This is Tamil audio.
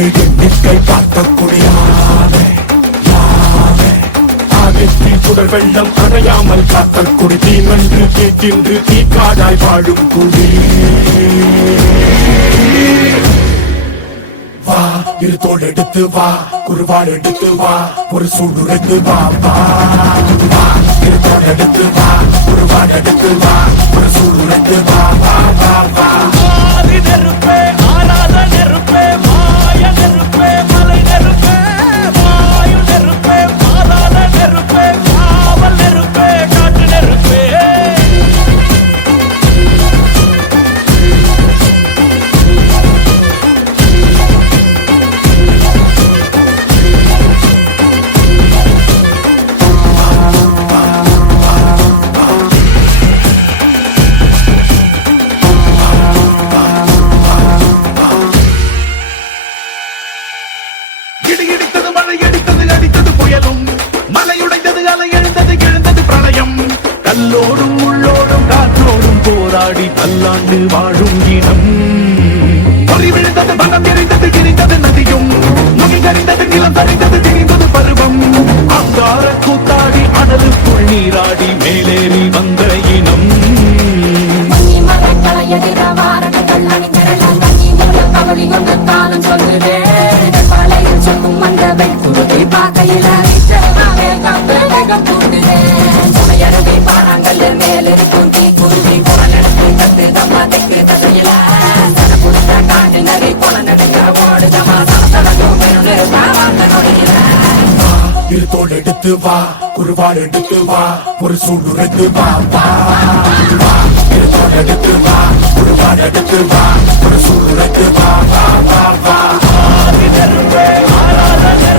எண்ணிக்கை காக்கக்கூடிய சுடர் வெள்ளம் அணையாமல் காத்தல் குடி தீமென்று கேட்டின்று தீக்காடாய் வாழும் குடி வா இரு தோள் எடுத்து வா குருவாள் எடுத்து வா ஒரு சூடுரைத்து வா வா வா இரு தோள் எடுத்து வா குருவாள் எடுத்து வா ஒரு சூடுரைத்து வா வா வா வா நெருப்பே ஆராத நெருப்பே மாய நெருப்பே மலை நெருப்பே மாயு நெருப்பே மாறாத நெருப்பே காவல் நெருப்பே காட்டு நெருப்பே கல்லோடும் உள்ளோடும் காற்றோடும் போராடி பல்லாண்டு வாழும் இனம் பொறி விழுந்தது மனம் எரிந்தது கிரிந்தது நதியும் முகிந்தறிந்தது நிலம் தறிந்தது திரிந்தது பருவம் அங்கார கூத்தாடி அனலுக்குள் நீராடி மேலேறி வந்த இனம் காலம் சொல்லுதே பழையில் சொல்லும் அந்த வெண்குருதி பார்க்கையில பாறாங்கல் மேலிருக்கும் தீ குருவி குளநடுக்கு கத்து தம்மா தெற்கு தசையில குடுத்த காட்டு நரி குளநடுங்க ஓடுதமா சலசலக்கும் இரு தோள் எடுத்து வா குருவாள் எடுத்து வா ஒரு சூடுரைத்து வா வா வா இரு தோள் எடுத்து வா குருவாள் எடுத்து வா ஒரு சூடுரைத்து வா வா வா வா நெருப்பே ஆராத